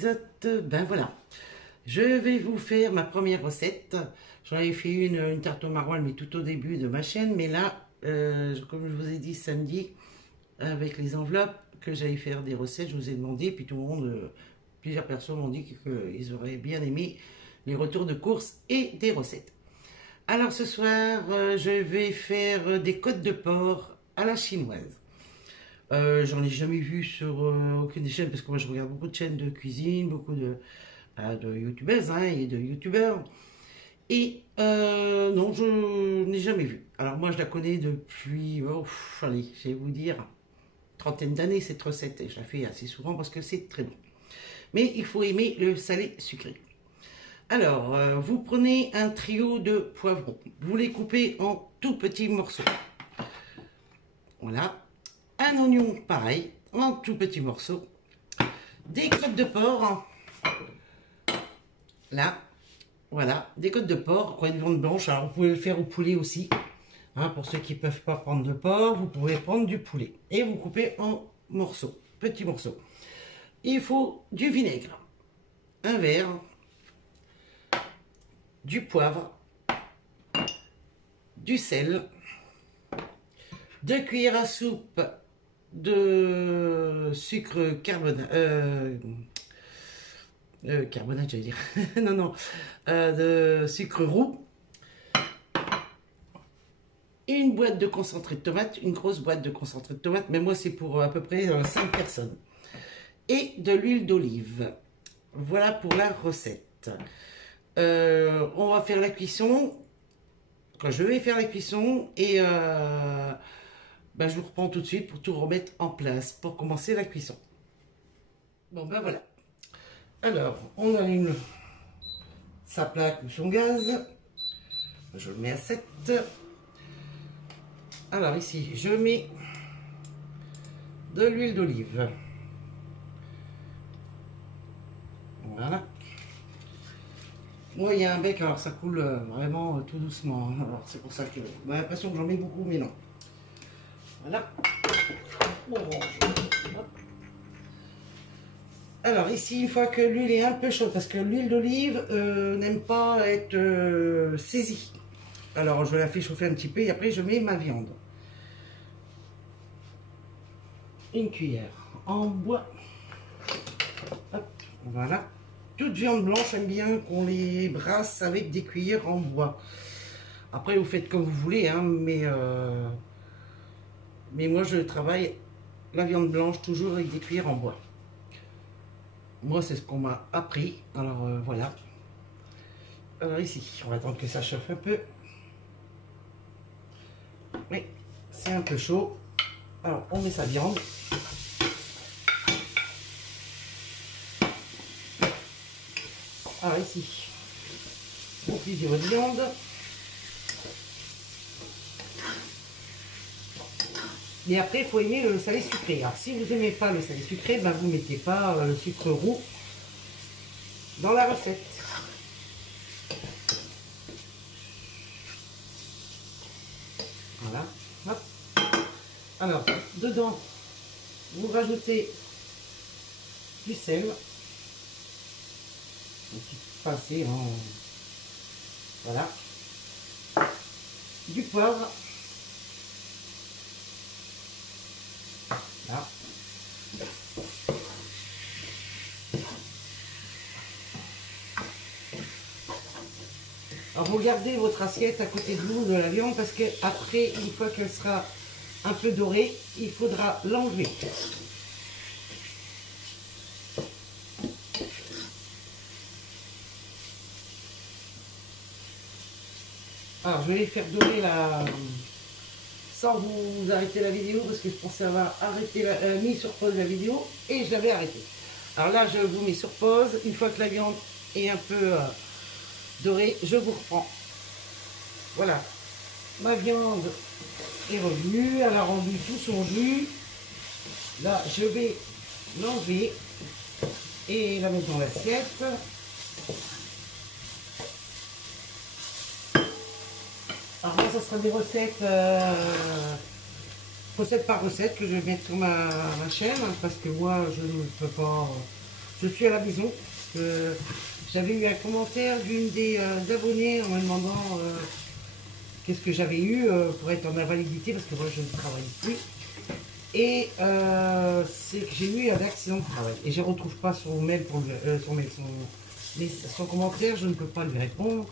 épisode. Ben voilà, je vais vous faire ma première recette. J'en avais fait une tarte au maroilles, mais tout au début de ma chaîne. Mais là, comme je vous ai dit samedi, avec les enveloppes, que j'allais faire des recettes, je vous ai demandé, puis tout le monde, plusieurs personnes m'ont dit qu'ils auraient bien aimé les retours de courses et des recettes. Alors ce soir, je vais faire des côtes de porc à la chinoise. J'en ai jamais vu sur aucune des chaînes, parce que moi je regarde beaucoup de chaînes de cuisine, beaucoup de youtubeuses et de youtubeurs. Et non, je n'ai jamais vu. Alors moi je la connais depuis, allez, je vais vous dire, trentaine d'années cette recette. Et je la fais assez souvent parce que c'est très bon. Mais il faut aimer le salé sucré. Alors, vous prenez un trio de poivrons. Vous les coupez en tout petits morceaux. Voilà. Un oignon, pareil, en tout petits morceaux. Des côtes de porc. Là, voilà. Des côtes de porc, une viande blanche. Alors, vous pouvez le faire au poulet aussi. Pour ceux qui ne peuvent pas prendre de porc, vous pouvez prendre du poulet. Et vous coupez en morceaux, petits morceaux. Il faut du vinaigre, un verre, du poivre, du sel, 2 cuillères à soupe de sucre carbonate, j'allais dire, non, de sucre roux, une boîte de concentré de tomate, une grosse boîte de concentré de tomate, mais moi c'est pour à peu près 5 personnes, et de l'huile d'olive. Voilà pour la recette. On va faire la cuisson. Je vais faire la cuisson et je vous reprends tout de suite pour tout remettre en place pour commencer la cuisson. Bon ben voilà. Alors on allume sa plaque ou son gaz. Je le mets à 7. Alors ici je mets de l'huile d'olive. Voilà. Moi, il y a un bec, alors ça coule vraiment tout doucement. Alors c'est pour ça que j'ai l'impression que j'en mets beaucoup, mais non. Voilà. Alors ici, une fois que l'huile est un peu chaude, parce que l'huile d'olive n'aime pas être saisie. Alors je la fais chauffer un petit peu et après je mets ma viande. Une cuillère en bois. Hop, voilà. Toute viande blanche, j'aime bien qu'on les brasse avec des cuillères en bois. Après, vous faites comme vous voulez, mais moi, je travaille la viande blanche toujours avec des cuillères en bois. Moi, c'est ce qu'on m'a appris. Alors, voilà. Alors ici, on va attendre que ça chauffe un peu. Oui, c'est un peu chaud. Alors, on met sa viande. Alors ici, vous cuisez votre viande. Et après, il faut aimer le salé sucré. Alors si vous n'aimez pas le salé sucré, vous ne mettez pas le sucre roux dans la recette. Voilà. Hop. Alors, dedans, vous rajoutez du sel. Un petit pincé, voilà, du poivre, là. Alors vous gardez votre assiette à côté de vous de la viande parce que après, une fois qu'elle sera un peu dorée, il faudra l'enlever. Alors, je vais les faire dorer sans vous arrêter la vidéo parce que je pensais avoir mis sur pause la vidéo et je l'avais arrêté. Alors là, je vous mets sur pause. Une fois que la viande est un peu dorée, je vous reprends. Voilà, ma viande est revenue. Elle a rendu tout son jus. Là, je vais l'enlever et la mettre dans l'assiette. Alors moi, ça sera des recettes, recette par recette que je vais mettre sur ma chaîne, parce que moi, je ne peux pas je suis à la maison. J'avais eu un commentaire d'une des abonnés en me demandant qu'est-ce que j'avais eu pour être en invalidité, parce que moi je ne travaille plus. Et c'est que j'ai eu un accident de travail. Et je ne retrouve pas son mail, son commentaire, je ne peux pas lui répondre.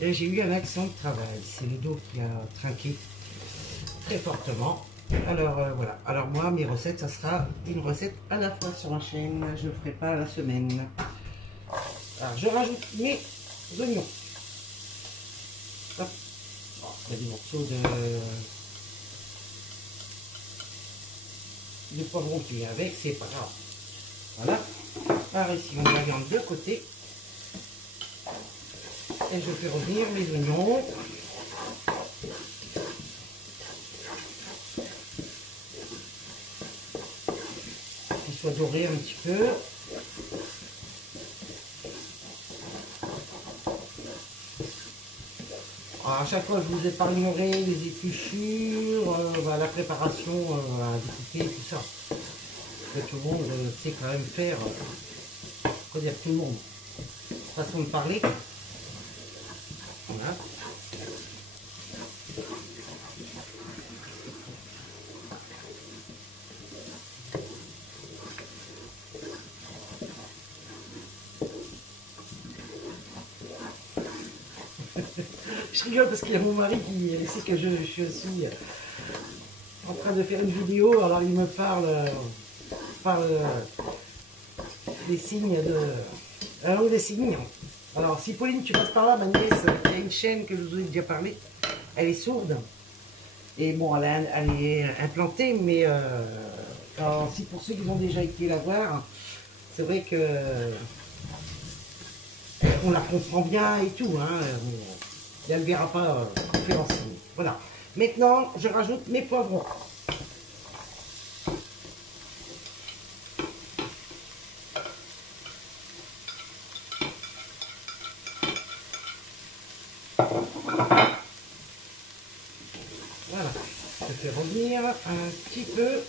Et j'ai eu un accident de travail. C'est le dos qui a trinqué très fortement. Alors voilà. Alors moi, mes recettes, ça sera une recette à la fois sur ma chaîne. Je ne ferai pas la semaine. Alors je rajoute mes oignons. Hop. Bon, il y a des morceaux de poivron qui vient avec, c'est pas grave. Voilà. Alors ici, on met la viande de côté. Et je fais revenir mes oignons. Qu'ils soient dorés un petit peu. Alors, à chaque fois, je vous épargnerai les épluchures, la préparation à découper, tout ça. Que tout le monde sait quand même faire. Quoi dire, tout le monde. Façon de parler. Voilà. Je rigole parce qu'il y a mon mari qui sait que je suis aussi en train de faire une vidéo, alors il me parle des signes de la langue des signes. Alors si Pauline tu passes par là, ma nièce qui a une chaîne que je vous ai déjà parlé, elle est sourde et bon elle est implantée, mais si pour ceux qui ont déjà été la voir, c'est vrai que on la comprend bien et tout, hein. Et elle ne verra pas différencier. Voilà. Maintenant, je rajoute mes poivrons. Voilà. Je fais revenir un petit peu.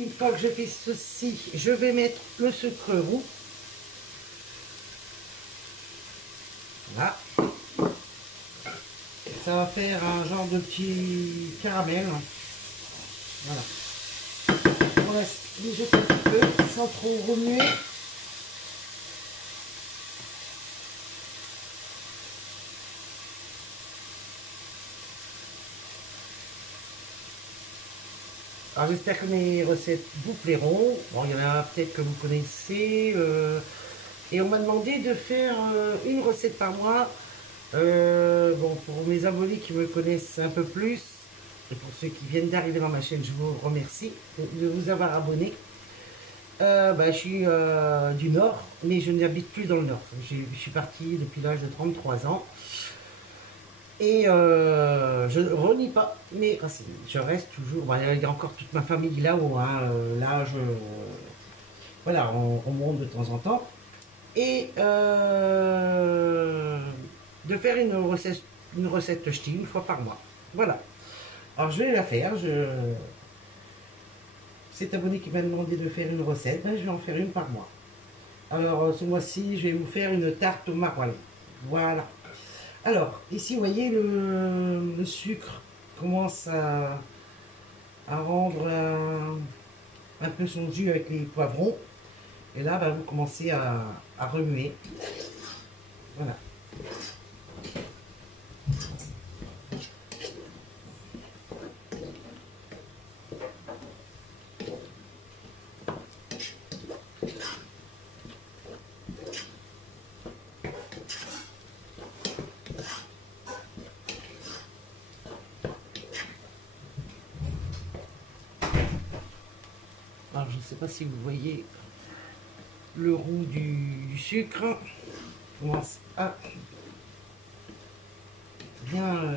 Une fois que je fais ceci, je vais mettre le sucre roux. Voilà. Ça va faire un genre de petit caramel. Voilà. On laisse mijoter un petit peu sans trop remuer. Alors j'espère que mes recettes vous plairont. Bon, il y en a peut-être que vous connaissez. Et on m'a demandé de faire une recette par mois. Bon, pour mes abonnés qui me connaissent un peu plus, et pour ceux qui viennent d'arriver dans ma chaîne, je vous remercie de vous avoir abonné. Je suis du Nord, mais je n'habite plus dans le Nord. Je suis parti depuis l'âge de 33 ans. Et je ne renie pas mes racines. Je reste toujours. Il y a encore toute ma famille là-haut. Hein, voilà, on monte de temps en temps. Et de faire une recette ch'ti une fois par mois. Voilà. Alors je vais la faire. Cet abonné qui m'a demandé de faire une recette, je vais en faire une par mois. Alors ce mois-ci, je vais vous faire une tarte au maroilles. Voilà. Alors, ici, vous voyez, le sucre commence à rendre un peu son jus avec les poivrons. Et là, vous commencez à remuer. Voilà. Alors, je ne sais pas si vous voyez le roux du sucre commence à a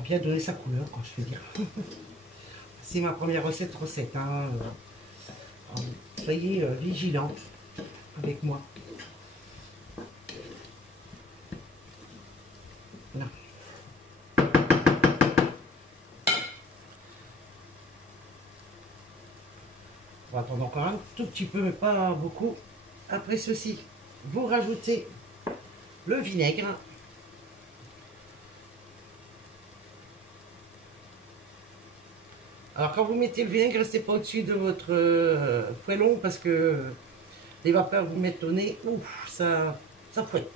bien donné sa couleur, quoi, je veux dire. C'est ma première recette, hein. Soyez vigilants avec moi. Là. On va attendre encore un tout petit peu, mais pas beaucoup. Après ceci, vous rajoutez le vinaigre. Alors quand vous mettez le vinaigre, restez pas au-dessus de votre poêlon parce que les vapeurs vous mettent au nez. Ouf, ça fouette.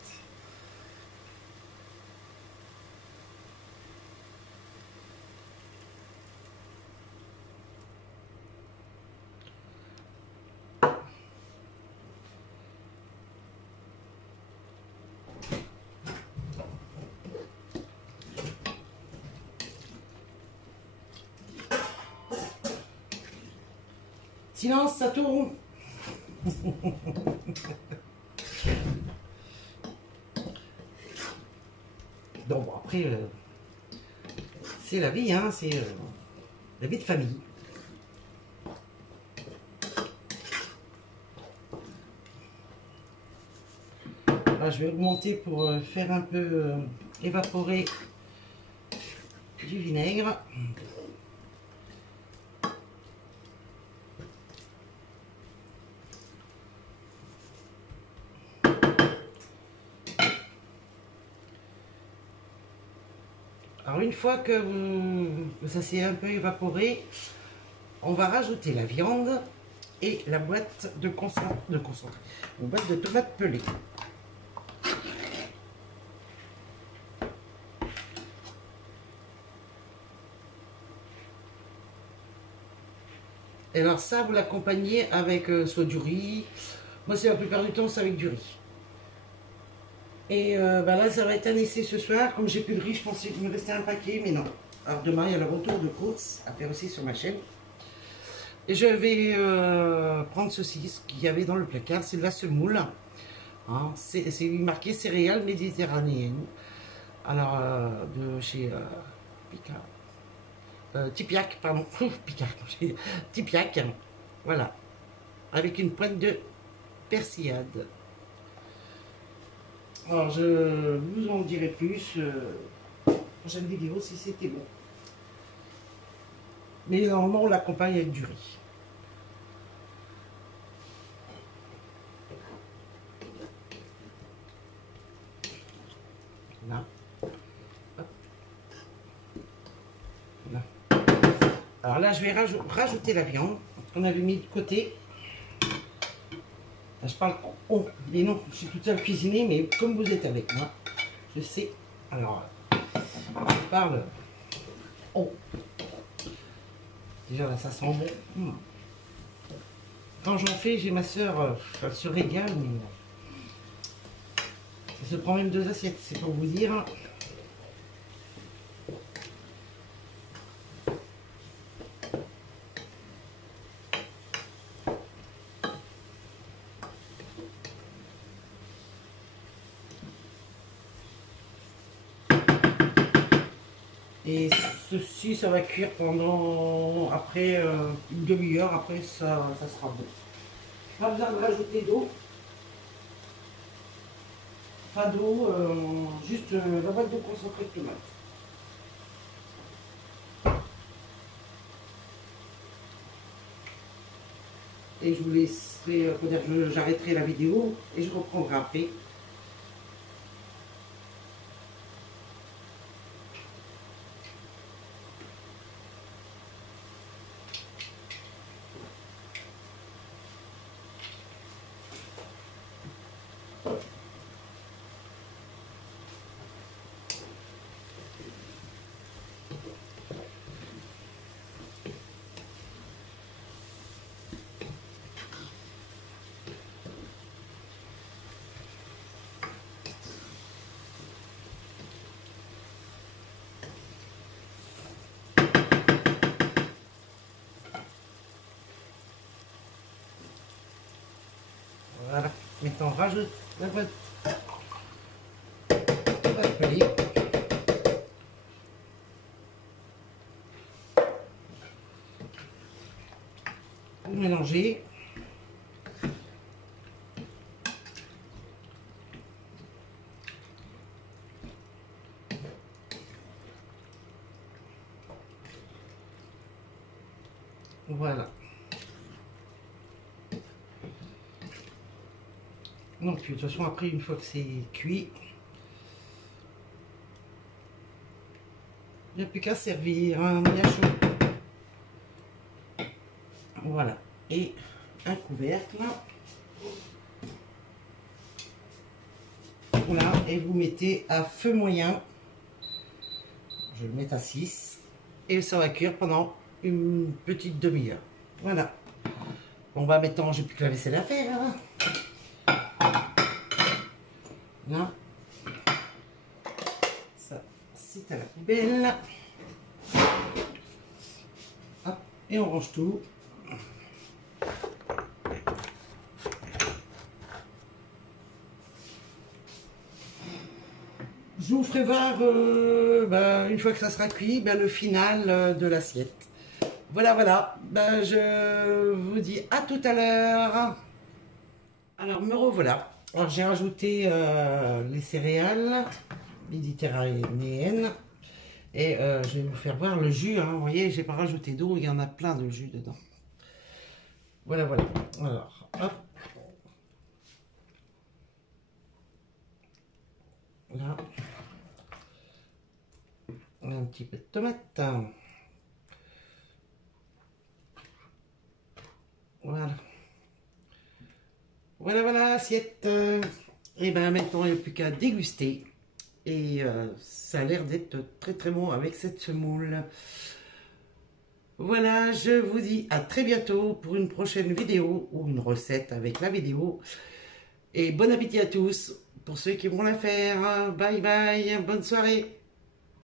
Silence, ça tourne. Donc bon, après, c'est la vie, hein, c'est la vie de famille. Là, je vais augmenter pour faire un peu évaporer du vinaigre. Alors une fois que ça s'est un peu évaporé, on va rajouter la viande et la boîte de concentré, une boîte de tomates pelées. Et alors ça, vous l'accompagnez avec soit du riz. Moi, c'est la plupart du temps, c'est avec du riz. Et bah là, ça va être un essai ce soir. Comme j'ai plus de riz, je pensais qu'il me restait un paquet, mais non. Alors demain, il y a le retour de course à faire aussi sur ma chaîne. Et je vais prendre ceci, ce qu'il y avait dans le placard, c'est de la semoule. Hein, c'est marqué céréales méditerranéennes. Alors, de chez Picard. Tipiac, pardon. Picard, Tipiac. Voilà. Avec une pointe de persillade. Alors, je vous en dirai plus prochaine vidéo si c'était bon. Mais normalement, on l'accompagne avec du riz. Là. Hop. Là. Alors là, je vais rajouter la viande qu'on avait mis de côté. Là, je parle on, mais non, je suis toute seule cuisinée, mais comme vous êtes avec moi, je sais. Alors, je parle on. Déjà là, ça sent bon. Quand j'en fais, j'ai ma soeur, elle se régale, mais ça se prend même 2 assiettes, c'est pour vous dire. Et ceci, ça va cuire pendant, après une demi-heure, après ça sera bon. Pas besoin de rajouter d'eau. Pas d'eau, juste la boîte de concentré de tomate. Et je vous laisserai, j'arrêterai la vidéo et je reprendrai après. Voilà, maintenant on rajoute la boîte salé. Vous mélangez. Voilà. Donc, de toute façon, après, une fois que c'est cuit, il n'y a plus qu'à servir, hein, bien chaud. Voilà. Et un couvercle. Voilà. Et vous mettez à feu moyen. Je vais le mettre à 6. Et ça va cuire pendant une petite demi-heure. Voilà. Bon, bah maintenant, j'ai plus que la vaisselle à faire. Hein. Là. Ça, c'est à la poubelle. Hop, et on range tout. Je vous ferai voir, une fois que ça sera cuit, le final de l'assiette. Voilà, voilà. Je vous dis à tout à l'heure. Alors, me revoilà. Alors, j'ai rajouté les céréales méditerranéennes. Et je vais vous faire voir le jus. Hein. Vous voyez, j'ai pas rajouté d'eau. Il y en a plein de jus dedans. Voilà, voilà. Alors, hop. Là. Un petit peu de tomate. Voilà. Voilà, voilà, assiette. Et maintenant, il n'y a plus qu'à déguster. Et ça a l'air d'être très très bon avec cette semoule. Voilà, je vous dis à très bientôt pour une prochaine vidéo ou une recette avec la vidéo. Et bon appétit à tous pour ceux qui vont la faire. Bye bye, bonne soirée.